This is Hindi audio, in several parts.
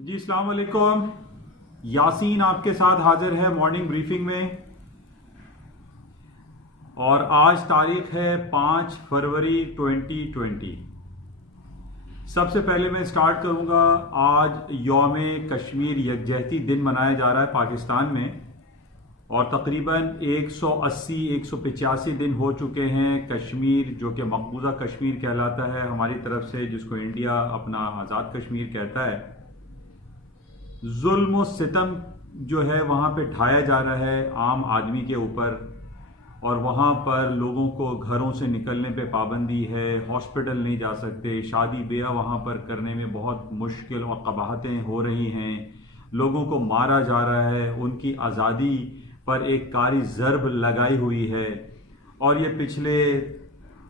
जी अस्सलाम वालेकुम। यासीन आपके साथ हाजिर है मॉर्निंग ब्रीफिंग में। और आज तारीख है 5 फरवरी 2020। सबसे पहले मैं स्टार्ट करूंगा, आज यौम कश्मीर यकजहती दिन मनाया जा रहा है पाकिस्तान में और तकरीबन 180-185 दिन हो चुके हैं कश्मीर, जो कि मकबूजा कश्मीर कहलाता है हमारी तरफ से, जिसको इंडिया अपना आज़ाद कश्मीर कहता है। जुल्म और सितम जो है वहाँ पे ढाया जा रहा है आम आदमी के ऊपर, और वहाँ पर लोगों को घरों से निकलने पे पाबंदी है, हॉस्पिटल नहीं जा सकते, शादी ब्याह वहाँ पर करने में बहुत मुश्किल और कबाहतें हो रही हैं, लोगों को मारा जा रहा है, उनकी आज़ादी पर एक कारी ज़र्ब लगाई हुई है। और ये पिछले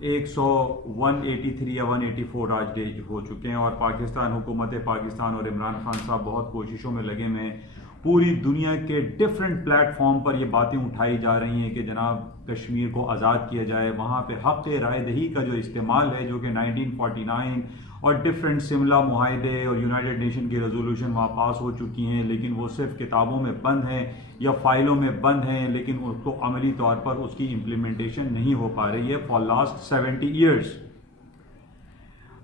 183 या 184 आज डे हो चुके हैं और पाकिस्तान, हुकूमत पाकिस्तान और इमरान खान साहब बहुत कोशिशों में लगे हुए हैं। पूरी दुनिया के डिफरेंट प्लेटफॉर्म पर ये बातें उठाई जा रही हैं कि जनाब कश्मीर को आज़ाद किया जाए। वहाँ पे हक़ राय दही का जो इस्तेमाल है, जो कि 1949 और डिफरेंट सिमला मुआहदे और यूनाइटेड नेशन की रेजोल्यूशन वहाँ पास हो चुकी हैं, लेकिन वो सिर्फ किताबों में बंद हैं या फाइलों में बंद हैं, लेकिन उसको अमली तौर पर उसकी इम्प्लीमेंटेशन नहीं हो पा रही है फॉर लास्ट 70 ईयर्स।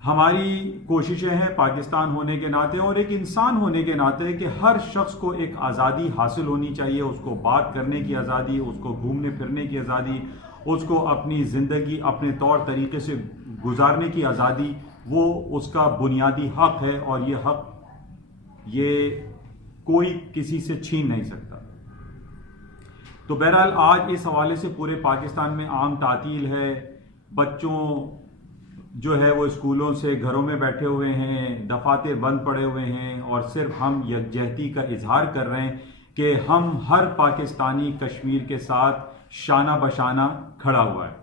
हमारी कोशिशें हैं पाकिस्तान होने के नाते और एक इंसान होने के नाते कि हर शख्स को एक आज़ादी हासिल होनी चाहिए, उसको बात करने की आज़ादी, उसको घूमने फिरने की आज़ादी, उसको अपनी ज़िंदगी अपने तौर तरीके से गुजारने की आज़ादी, वो उसका बुनियादी हक है और ये हक ये कोई किसी से छीन नहीं सकता। तो बहरहाल आज इस हवाले से पूरे पाकिस्तान में आम तातील है, बच्चों जो है वो स्कूलों से घरों में बैठे हुए हैं, दफातर बंद पड़े हुए हैं और सिर्फ हम यकजहती का इजहार कर रहे हैं कि हम हर पाकिस्तानी कश्मीर के साथ शाना बशाना खड़ा हुआ है।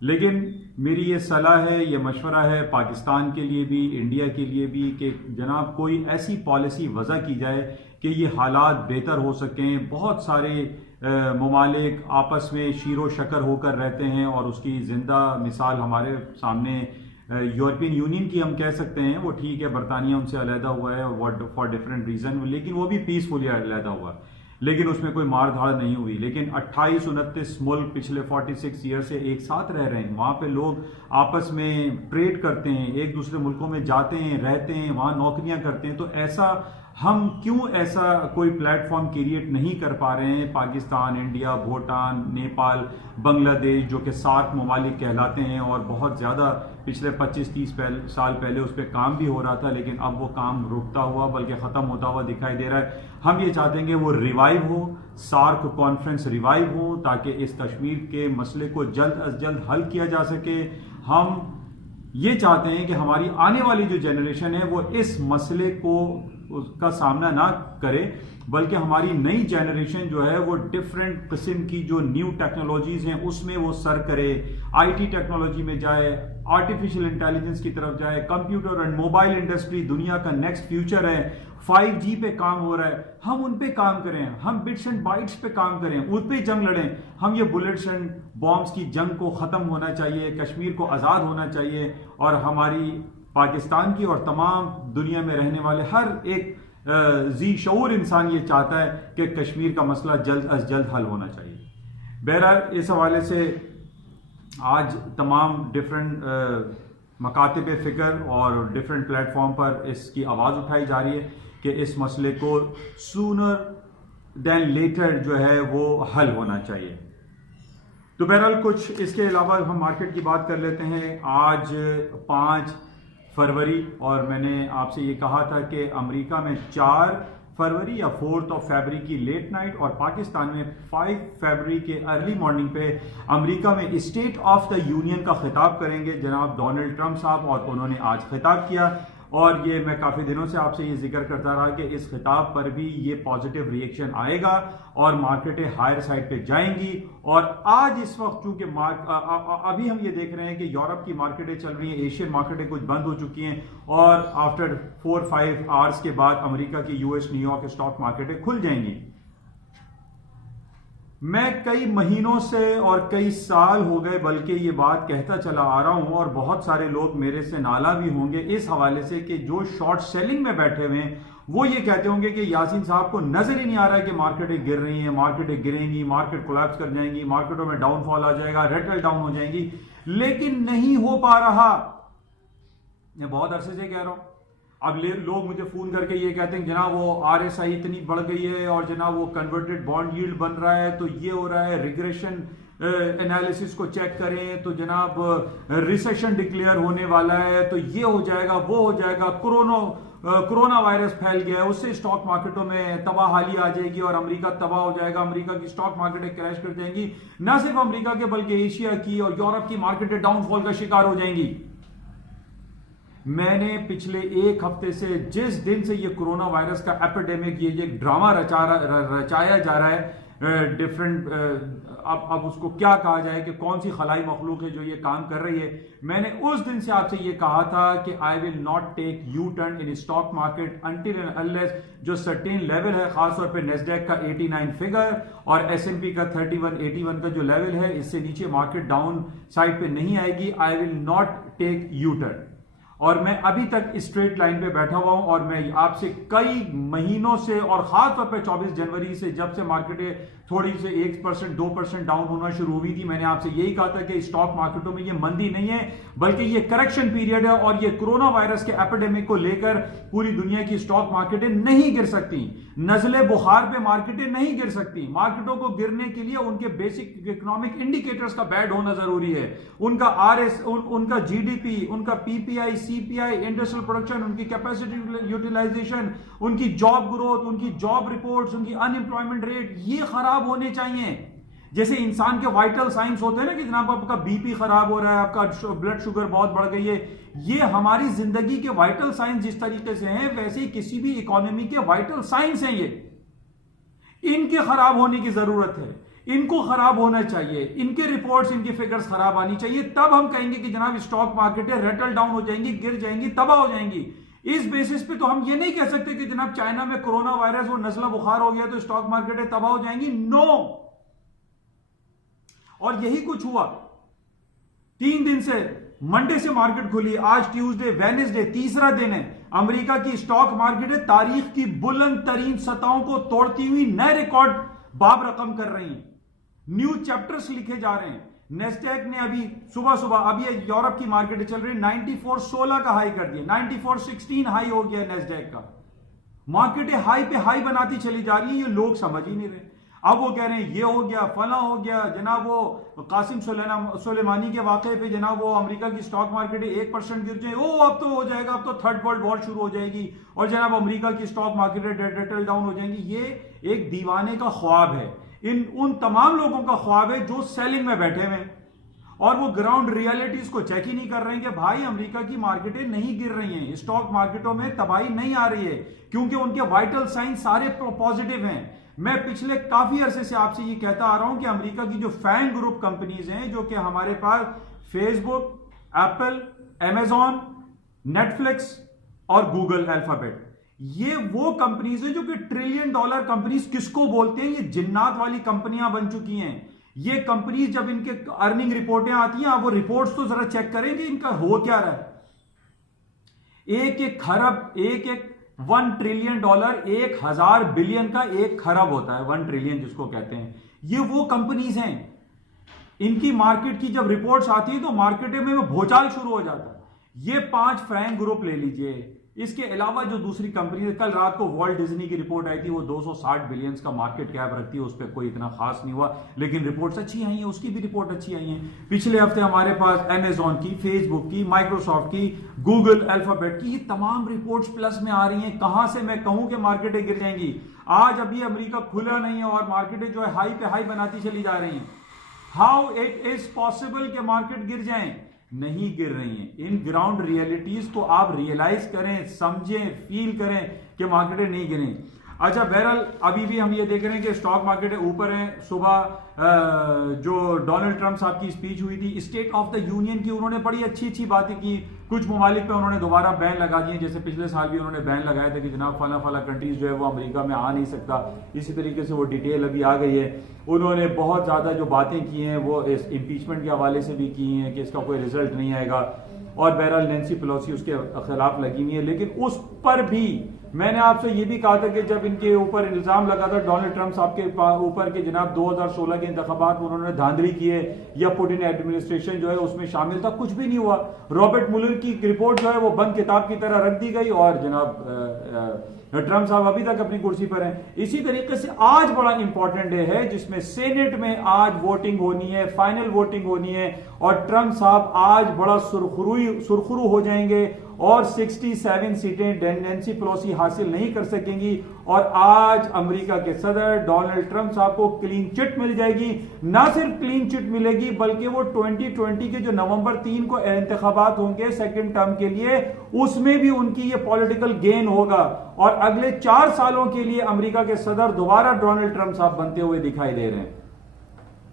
लेकिन मेरी ये सलाह है, ये मशवरा है पाकिस्तान के लिए भी, इंडिया के लिए भी, कि जनाब कोई ऐसी पॉलिसी वज़ा की जाए कि ये हालात बेहतर हो सकें। बहुत सारे ममालिक आपस में शीरो शकर होकर रहते हैं और उसकी ज़िंदा मिसाल हमारे सामने यूरोपियन यूनियन की हम कह सकते हैं। वो ठीक है, बरतानिया उनसे अलहदा हुआ है फॉर डिफरेंट रीज़न, लेकिन वो भी पीसफुली अलहदा हुआ, लेकिन उसमें कोई मार धाड़ नहीं हुई। लेकिन 28-29 मुल्क पिछले 46 ईयर से एक साथ रह रहे हैं। वहाँ पे लोग आपस में ट्रेड करते हैं, एक दूसरे मुल्कों में जाते हैं, रहते हैं, वहाँ नौकरियाँ करते हैं। तो ऐसा हम क्यों ऐसा कोई प्लेटफॉर्म क्रिएट नहीं कर पा रहे हैं? पाकिस्तान, इंडिया, भूटान, नेपाल, बांग्लादेश, जो कि सार्क ममालिक कहलाते हैं और बहुत ज़्यादा पिछले 25-30 साल पहले उस पर काम भी हो रहा था, लेकिन अब वो काम रुकता हुआ बल्कि ख़त्म होता हुआ दिखाई दे रहा है। हम ये चाहते हैं कि वो रिवाइव हो, सार्क कॉन्फ्रेंस रिवाइव हो, ताकि इस कश्मीर के मसले को जल्द अज जल्द हल किया जा सके। हम ये चाहते हैं कि हमारी आने वाली जो जनरेशन है वो इस मसले को उसका सामना ना करे, बल्कि हमारी नई जनरेशन जो है वो डिफरेंट किस्म की जो न्यू टेक्नोलॉजीज हैं उसमें वो सर करे, आईटी टेक्नोलॉजी में जाए, आर्टिफिशियल इंटेलिजेंस की तरफ जाए। कंप्यूटर एंड मोबाइल इंडस्ट्री दुनिया का नेक्स्ट फ्यूचर है। 5G पे काम हो रहा है, हम उन पे काम करें, हम बिट्स एंड बाइट्स पे काम करें, उन पे जंग लड़ें। हम ये बुलेट्स एंड बॉम्ब्स की जंग को ख़त्म होना चाहिए, कश्मीर को आज़ाद होना चाहिए और हमारी पाकिस्तान की और तमाम दुनिया में रहने वाले हर एक जी शऊर इंसान ये चाहता है कि कश्मीर का मसला जल्द अज जल्द हल होना चाहिए। बहरहाल इस हवाले से आज तमाम डिफरेंट मकातिब फ़िक्र और डिफरेंट प्लेटफॉर्म पर इसकी आवाज़ उठाई जा रही है कि इस मसले को सूनर देन लेटर जो है वो हल होना चाहिए। तो बहरहाल कुछ इसके अलावा हम मार्केट की बात कर लेते हैं। आज 5 फरवरी और मैंने आपसे ये कहा था कि अमेरिका में 4 फरवरी या 4 फरवरी की लेट नाइट और पाकिस्तान में 5 फरवरी के अर्ली मॉर्निंग पे अमेरिका में स्टेट ऑफ द यूनियन का खिताब करेंगे जनाब डोनाल्ड ट्रंप साहब, और उन्होंने आज खिताब किया। और ये मैं काफ़ी दिनों से आपसे ये जिक्र करता रहा कि इस खिताब पर भी ये पॉजिटिव रिएक्शन आएगा और मार्केटें हायर साइड पे जाएंगी। और आज इस वक्त चूंकि अभी हम ये देख रहे हैं कि यूरोप की मार्केटें चल रही हैं, एशियन मार्केटें कुछ बंद हो चुकी हैं और आफ्टर 4-5 आवर्स के बाद अमेरिका की यूएस न्यूयॉर्क स्टॉक मार्केटें खुल जाएंगी। मैं कई महीनों से और कई साल हो गए बल्कि ये बात कहता चला आ रहा हूं, और बहुत सारे लोग मेरे से नाला भी होंगे इस हवाले से कि जो शॉर्ट सेलिंग में बैठे हुए हैं वो ये कहते होंगे कि यासीन साहब को नजर ही नहीं आ रहा है कि मार्केटें गिर रही हैं, मार्केटें गिरेंगी, मार्केट कोलैप्स कर जाएंगी, मार्केटों में डाउनफॉल आ जाएगा, रेटल डाउन हो जाएंगी, लेकिन नहीं हो पा रहा। मैं बहुत अरसे से कह रहा हूं। अब लोग मुझे फोन करके ये कहते हैं जनाब वो आरएसआई इतनी बढ़ गई है और जनाब वो कन्वर्टेड बॉन्ड यील्ड बन रहा है, तो ये हो रहा है, रिग्रेशन एनालिसिस को चेक करें तो जनाब रिसेशन डिक्लेयर होने वाला है, तो ये हो जाएगा, वो हो जाएगा, कोरोना वायरस फैल गया है, उससे स्टॉक मार्केटों में तबाहाली आ जाएगी और अमेरिका तबाह हो जाएगा, अमेरिका की स्टॉक मार्केटें क्रैश कर जाएंगी, न सिर्फ अमेरिका के बल्कि एशिया की और यूरोप की मार्केटें डाउनफॉल का शिकार हो जाएंगी। मैंने पिछले एक हफ्ते से जिस दिन से ये कोरोना वायरस का एपिडेमिक, ये ड्रामा रचाया जा रहा है डिफरेंट, अब उसको क्या कहा जाए कि कौन सी खलाई मखलूक है जो ये काम कर रही है, मैंने उस दिन से आपसे ये कहा था कि I will not take U turn in stock market until and unless जो सर्टेन लेवल है, खासतौर पे नेस्डैक का 89 फिगर और S&P का 3181 का जो लेवल है, इससे नीचे मार्केट डाउन साइड पे नहीं आएगी। I will not take U turn. और मैं अभी तक स्ट्रेट लाइन पे बैठा हुआ हूं और मैं आपसे कई महीनों से और खासतौर पे 24 जनवरी से जब से मार्केटें थोड़ी से 1% 2% डाउन होना शुरू हुई थी, मैंने आपसे यही कहा था कि स्टॉक मार्केटों में ये मंदी नहीं है बल्कि ये करेक्शन पीरियड है और ये कोरोना वायरस के एपिडेमिक को लेकर पूरी दुनिया की स्टॉक मार्केटें नहीं गिर सकती, नजले बुखार पे मार्केटें नहीं गिर सकती। मार्केटों को गिरने के लिए उनके बेसिक इकोनॉमिक इंडिकेटर्स का बैड होना जरूरी है, उनका उनका जीडीपी, उनका पीपीआई, सीपीआई, इंडस्ट्रियल प्रोडक्शन, उनकी कैपेसिटी यूटिलाइजेशन, उनकी जॉब ग्रोथ, उनकी जॉब रिपोर्ट्स, उनकी अनएम्प्लॉयमेंट रेट, ये खराब होने चाहिए। जैसे इंसान के वाइटल साइंस होते हैं ना कि जनाब आपका बीपी खराब हो रहा है, आपका ब्लड शुगर बहुत बढ़ गई है, ये हमारी जिंदगी के वाइटल साइंस जिस तरीके से हैं वैसे ही किसी भी इकोनॉमी के वाइटल साइंस हैं, ये इनके खराब होने की जरूरत है, इनको खराब होना चाहिए, इनके रिपोर्ट्स, इनकी फिगर्स खराब आनी चाहिए, तब हम कहेंगे कि जनाब स्टॉक मार्केटें रेटल डाउन हो जाएंगी, गिर जाएंगी, तबाह हो जाएंगी। इस बेसिस पे तो हम ये नहीं कह सकते कि जनाब चाइना में कोरोना वायरस और नजला बुखार हो गया तो स्टॉक मार्केटें तबाह हो जाएंगी। नो। और यही कुछ हुआ। 3 दिन से मंडे से मार्केट खुली, आज ट्यूसडे, वेडनेसडे, तीसरा दिन है। अमेरिका की स्टॉक मार्केटें तारीख की बुलंद तरीन सतहों को तोड़ती हुई नए रिकॉर्ड बाब रकम कर रही हैं, न्यू चैप्टर्स लिखे जा रहे हैं। नेस्डैक ने अभी सुबह अभी यूरोप की मार्केट चल रही है, 94.16 का हाई कर दिया, 94.16 हाई हो गया नेस्डैक का। मार्केटें हाई पे हाई बनाती चली जा रही है, ये लोग समझ ही नहीं रहे। अब वो कह रहे हैं ये हो गया, फला हो गया, जनाब वो कासिम सुलेमानी के वाकये पे जनाब वो अमेरिका की स्टॉक मार्केट 1% गिर जाए, ओ अब तो हो जाएगा, अब तो थर्ड वर्ल्ड वॉर शुरू हो जाएगी और जनाब अमेरिका की स्टॉक मार्केट रेटल डाउन हो जाएंगी। ये एक दीवाने का ख्वाब है, उन तमाम लोगों का ख्वाब है जो सेलिंग में बैठे हुए और वो ग्राउंड रियलिटीज को चेक ही नहीं कर रहे हैं कि भाई अमेरिका की मार्केटें नहीं गिर रही हैं, स्टॉक मार्केटों में तबाही नहीं आ रही है, क्योंकि उनके वाइटल साइन सारे पॉजिटिव हैं। मैं पिछले काफी अरसे से आपसे ये कहता आ रहा हूं कि अमेरिका की जो फैंग ग्रुप कंपनीज हैं, जो कि हमारे पास फेसबुक, एप्पल, अमेजॉन, नेटफ्लिक्स और गूगल अल्फाबेट, ये वो कंपनीज हैं जो कि $1 ट्रिलियन कंपनीज किसको बोलते हैं, ये जिन्नात वाली कंपनियां बन चुकी हैं। ये कंपनीज जब इनके अर्निंग रिपोर्टें आती हैं, आप वो रिपोर्ट्स तो जरा चेक करें कि इनका हो क्या रहा है। एक खरब, 1 ट्रिलियन $, 1000 बिलियन का 1 खरब होता है, 1 ट्रिलियन जिसको कहते हैं, ये वो कंपनीज हैं। इनकी मार्केट की जब रिपोर्ट्स आती है तो मार्केट में भूचाल शुरू हो जाता है। ये 5 फैंग ग्रुप ले लीजिए, इसके अलावा जो दूसरी कंपनी है, कल रात को वॉल्ट डिज्नी की रिपोर्ट आई थी, वो 260 बिलियन का मार्केट कैप रखती है, उस पर कोई इतना खास नहीं हुआ, लेकिन रिपोर्ट्स अच्छी आई हैं, उसकी भी रिपोर्ट अच्छी आई है। पिछले हफ्ते हमारे पास अमेजॉन की, फेसबुक की, माइक्रोसॉफ्ट की, गूगल अल्फाबेट की, ये तमाम रिपोर्ट्स प्लस में आ रही हैं। कहां से मैं कहूं कि मार्केटें गिर जाएंगी? आज अभी अमेरिका खुला नहीं है और मार्केटें जो है हाई पे हाई बनाती चली जा रही हैं। हाउ इट इज पॉसिबल कि मार्केट गिर जाएं? नहीं गिर रही हैं। इन ग्राउंड रियलिटीज को आप रियलाइज करें, समझें, फील करें कि मार्केटें नहीं गिरें। अच्छा, बहरहाल अभी भी हम ये देख रहे हैं कि स्टॉक मार्केट ऊपर है। सुबह जो डोनाल्ड ट्रंप साहब की स्पीच हुई थी स्टेट ऑफ द यूनियन की, उन्होंने बड़ी अच्छी अच्छी बातें की। कुछ ममालिक पे उन्होंने दोबारा बैन लगा दिए, जैसे पिछले साल भी उन्होंने बैन लगाया था कि जनाब फला फला कंट्रीज जो है वो अमेरिका में आ नहीं सकता। इसी तरीके से वो डिटेल अभी आ गई है। उन्होंने बहुत ज्यादा जो बातें की हैं वो इस इम्पीचमेंट के हवाले से भी की हैं कि इसका कोई रिजल्ट नहीं आएगा, और बहरहाल नैन्सी पेलोसी उसके खिलाफ लगी हुई है। लेकिन उस पर भी मैंने आपसे ये भी कहा था कि जब इनके ऊपर इल्जाम लगा था डोनाल्ड ट्रंप साहब के ऊपर कि जनाब 2016 के इंतखाबात में उन्होंने धांधली की है या पुतिन एडमिनिस्ट्रेशन जो है उसमें शामिल था, कुछ भी नहीं हुआ। रॉबर्ट मुलर की रिपोर्ट जो है वो बंद किताब की तरह रख दी गई और जनाब ट्रंप साहब अभी तक अपनी कुर्सी पर हैं। इसी तरीके से आज बड़ा इंपॉर्टेंट डे है जिसमें सेनेट में आज वोटिंग होनी है, फाइनल वोटिंग होनी है, और ट्रंप साहब आज बड़ा सुरखरू हो जाएंगे और 67 सीटें नैन्सी पेलोसी हासिल नहीं कर सकेंगी। और आज अमेरिका के सदर डोनाल्ड ट्रंप साहब को क्लीन चिट मिल जाएगी। ना सिर्फ क्लीन चिट मिलेगी बल्कि वो 2020 के जो नवंबर 3 को इंतखाबात होंगे सेकंड टर्म के लिए, उसमें भी उनकी ये पॉलिटिकल गेन होगा और अगले 4 सालों के लिए अमेरिका के सदर दोबारा डोनाल्ड ट्रंप साहब बनते हुए दिखाई दे रहे हैं।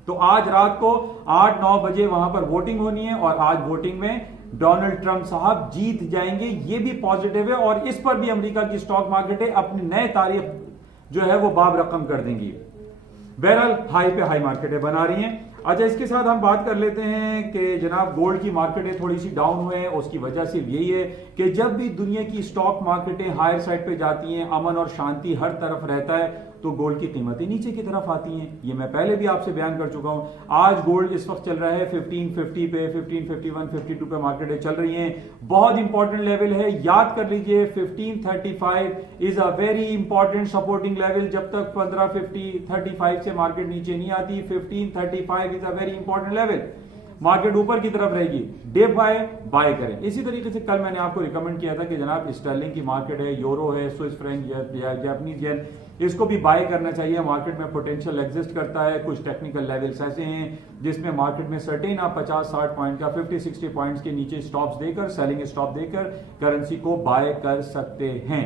तो आज रात को 8-9 बजे वहां पर वोटिंग होनी है और आज वोटिंग में डोनाल्ड ट्रंप साहब जीत जाएंगे, ये भी पॉजिटिव है। और इस पर भी अमेरिका की स्टॉक मार्केटें अपनी नए तारीख जो है वो बाब रकम कर देंगी। बहरहाल हाई पे हाई मार्केटें बना रही हैं। अच्छा, इसके साथ हम बात कर लेते हैं कि जनाब गोल्ड की मार्केटें थोड़ी सी डाउन हुए हैं। उसकी वजह सिर्फ यही है कि जब भी दुनिया की स्टॉक मार्केटें हायर साइड पे जाती हैं, अमन और शांति हर तरफ रहता है, तो गोल्ड की कीमतें नीचे की तरफ आती हैं। ये मैं पहले भी आपसे बयान कर चुका हूं। आज गोल्ड इस वक्त चल रहा है 1550 पे, 1551, 52 पे मार्केटें चल रही हैं। बहुत इंपॉर्टेंट लेवल है, याद कर लीजिए 1535 is a very important supporting level. जब तक 1535 से मार्केट नीचे नहीं आती, 1535 is a very important level. Market ऊपर की तरफ रहेगी, डे बाय करें। इसी तरीके से कल मैंने आपको रिकमेंड किया था कि जनाब स्टर्लिंग की मार्केट है, यूरो है, स्विस फ्रैंक, जापानीज येन, इसको भी बाय करना चाहिए। मार्केट में पोटेंशियल एग्जिस्ट करता है। कुछ टेक्निकल लेवल्स ऐसे हैं जिसमें मार्केट में सर्टेन आप 50-60 पॉइंट का 50-60 पॉइंट्स के नीचे स्टॉप्स देकर, सेलिंग स्टॉप देकर करेंसी को बाय कर सकते हैं।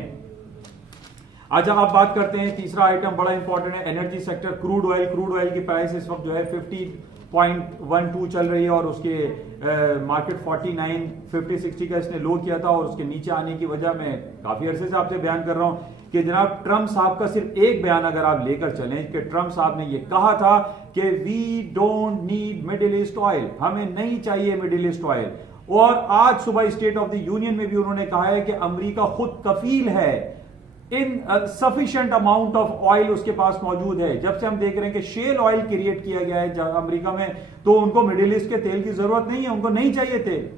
अच्छा, अब बात करते हैं तीसरा आइटम बड़ा इंपॉर्टेंट है, एनर्जी सेक्टर। क्रूड ऑयल की प्राइस इस वक्त जो है 50.12 चल रही है और उसके मार्केट 49, 50-60 का इसने लो किया था और उसके नीचे आने की वजह मैं काफी अरसे से आपसे बयान कर रहा हूं कि जनाब ट्रंप साहब का सिर्फ एक बयान अगर आप लेकर चलें कि ट्रंप साहब ने यह कहा था कि we don't need Middle East oil, हमें नहीं चाहिए मिडिल ईस्ट ऑयल। और आज सुबह स्टेट ऑफ द यूनियन में भी उन्होंने कहा है कि अमेरिका खुद कफील है, इन सफिशिएंट अमाउंट ऑफ ऑयल उसके पास मौजूद है। जब से हम देख रहे हैं कि शेल ऑयल क्रिएट किया गया है अमेरिका में, तो उनको मिडिल ईस्ट के तेल की जरूरत नहीं है, उनको नहीं चाहिए तेल।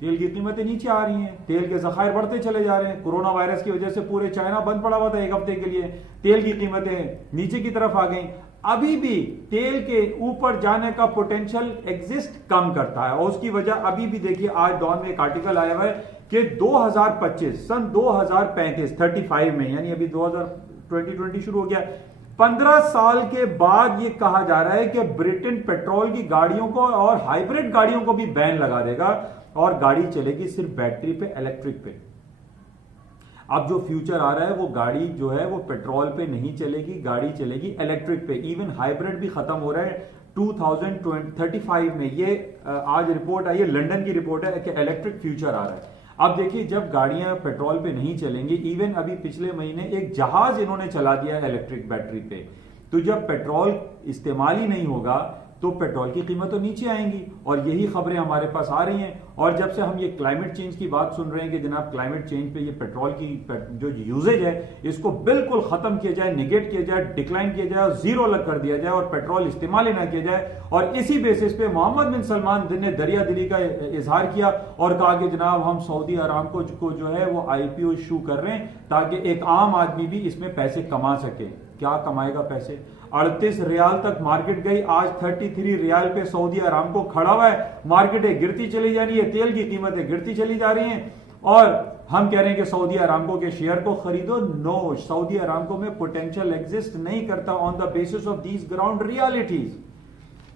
तेल की कीमतें नीचे आ रही हैं, तेल के जखायर बढ़ते चले जा रहे हैं। कोरोना वायरस की वजह से पूरे चाइना बंद पड़ा हुआ था 1 हफ्ते के लिए, तेल की कीमतें नीचे की तरफ आ गई। अभी भी तेल के ऊपर जाने का पोटेंशियल एग्जिस्ट कम करता है और उसकी वजह अभी भी देखिए, आज डॉन में एक आर्टिकल आया हुआ है कि 2025 सन 2035 में, यानी अभी 2020 शुरू हो गया, 15 साल के बाद ये कहा जा रहा है कि ब्रिटेन पेट्रोल की गाड़ियों को और हाइब्रिड गाड़ियों को भी बैन लगा देगा और गाड़ी चलेगी सिर्फ बैटरी पे, इलेक्ट्रिक पे। अब जो फ्यूचर आ रहा है वो गाड़ी जो है वो पेट्रोल पे नहीं चलेगी, गाड़ी चलेगी इलेक्ट्रिक पे। इवन हाइब्रिड भी खत्म हो रहा है 2035 में। ये आज रिपोर्ट आई है, लंदन की रिपोर्ट है कि इलेक्ट्रिक फ्यूचर आ रहा है। अब देखिए, जब गाड़ियां पेट्रोल पे नहीं चलेंगी, इवन अभी पिछले महीने एक जहाज इन्होंने चला दिया इलेक्ट्रिक बैटरी पे, तो जब पेट्रोल इस्तेमाल ही नहीं होगा तो पेट्रोल की कीमत तो नीचे आएंगी। और यही खबरें हमारे पास आ रही हैं। और जब से हम ये क्लाइमेट चेंज की बात सुन रहे हैं कि जनाब क्लाइमेट चेंज पे ये पेट्रोल की जो यूजेज है इसको बिल्कुल खत्म किया जाए, निगेट किया जाए, डिक्लाइन किया जाए और जीरो लग कर दिया जाए और पेट्रोल इस्तेमाल ही ना किया जाए। और इसी बेसिस पे मोहम्मद बिन सलमान ने दरिया दिली का इजहार किया और कहा कि जनाब हम सऊदी अरामको को जो है वो IPO इशू कर रहे हैं ताकि एक आम आदमी भी इसमें पैसे कमा सके। क्या कमाएगा पैसे? 38 रियाल तक मार्केट गई, आज 33 रियाल पे सऊदी अरामको खड़ा हुआ है। मार्केटें गिरती चली जा रही है, तेल की कीमतें गिरती चली जा रही हैं और हम कह रहे हैं कि सऊदी अरामको के शेयर को खरीदो। नो, सऊदी अरामको में पोटेंशियल एग्जिस्ट नहीं करता on the basis of these ground realities.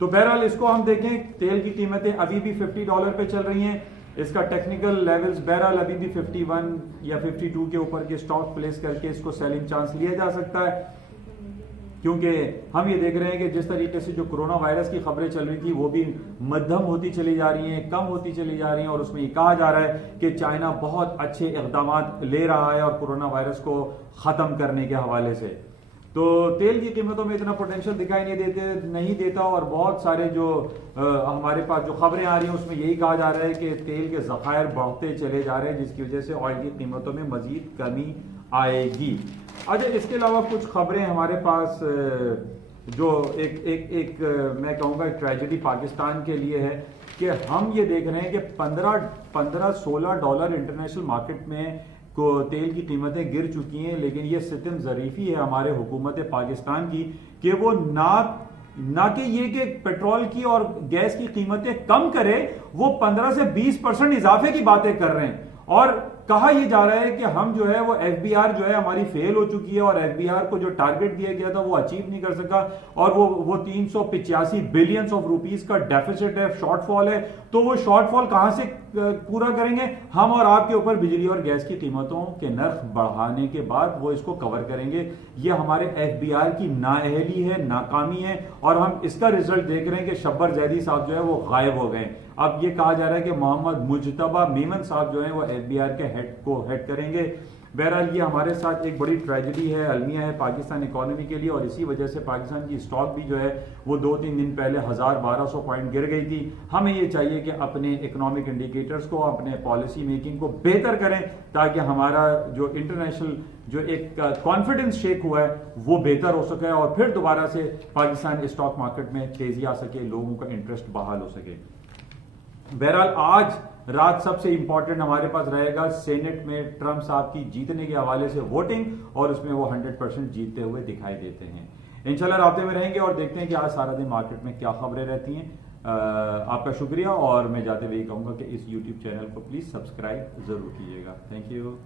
तो बहरहाल इसको हम देखें, तेल की कीमतें अभी भी $50 पे चल रही हैं। इसका टेक्निकल लेवल्स बहरहाल अभी भी 51 या 52 के ऊपर के स्टॉक प्लेस करके इसको सेलिंग चांस लिया जा सकता है, क्योंकि हम ये देख रहे हैं कि जिस तरीके से जो कोरोना वायरस की खबरें चल रही थी वो भी मध्यम होती चली जा रही हैं, कम होती चली जा रही हैं, और उसमें ये कहा जा रहा है कि चाइना बहुत अच्छे इकदाम ले रहा है और कोरोना वायरस को खत्म करने के हवाले से। तो तेल की कीमतों में इतना पोटेंशियल दिखाई नहीं देता, और बहुत सारे जो हमारे पास जो खबरें आ रही हैं उसमें यही कहा जा रहा है कि तेल के ज़खायर बढ़ते चले जा रहे हैं, जिसकी वजह से ऑयल की कीमतों में मजीद कमी आएगी। अच्छा, इसके अलावा कुछ खबरें हमारे पास जो एक मैं कहूँगा ट्रेजेडी पाकिस्तान के लिए है कि हम ये देख रहे हैं कि 15-16 डॉलर इंटरनेशनल मार्केट में को तेल की कीमतें गिर चुकी हैं, लेकिन ये सितम ज़रीफ़ी है हमारे हुकूमत पाकिस्तान की कि वो ना कि ये कि पेट्रोल की और गैस की कीमतें कम करे, वो 15 से 20% इजाफे की बातें कर रहे हैं। और कहा यह जा रहा है कि हम जो है वो एफबीआर जो है हमारी फेल हो चुकी है, और एफबीआर को जो टारगेट दिया गया था वो अचीव नहीं कर सका, और वो 385 बिलियन ऑफ रुपीस का डेफिसिट है, शॉर्टफॉल है। तो वो शॉर्टफॉल कहां से पूरा करेंगे? हम और आपके ऊपर बिजली और गैस की कीमतों के नर्ख बढ़ाने के बाद वो इसको कवर करेंगे। ये हमारे एफबीआर की नाअहली है, नाकामी है, और हम इसका रिजल्ट देख रहे हैं कि शब्बर जैदी साहब जो है वो गायब हो गए। अब ये कहा जा रहा है कि मोहम्मद मुजतबा मेमन साहब जो है वो एफबीआर के हेड करेंगे। बहरहाल ये हमारे साथ एक बड़ी ट्रेजेडी है, अलमिया है पाकिस्तान इकोनॉमी के लिए, और इसी वजह से पाकिस्तान की स्टॉक भी जो है वो 2-3 दिन पहले 1000-1200 पॉइंट गिर गई थी। हमें ये चाहिए कि अपने इकोनॉमिक इंडिकेटर्स को, अपने पॉलिसी मेकिंग को बेहतर करें, ताकि हमारा जो इंटरनेशनल जो एक कॉन्फिडेंस शेक हुआ है वो बेहतर हो सके, और फिर दोबारा से पाकिस्तान स्टॉक मार्केट में तेजी आ सके, लोगों का इंटरेस्ट बहाल हो सके। बहरहाल आज रात सबसे इंपॉर्टेंट हमारे पास रहेगा सेनेट में ट्रंप साहब की जीतने के हवाले से वोटिंग, और उसमें वो 100% जीतते हुए दिखाई देते हैं। इंशाल्लाह राब्ते में रहेंगे और देखते हैं कि आज सारा दिन मार्केट में क्या खबरें रहती हैं। आपका शुक्रिया, और मैं जाते हुए कहूंगा कि इस यूट्यूब चैनल को प्लीज सब्सक्राइब जरूर कीजिएगा। Thank you.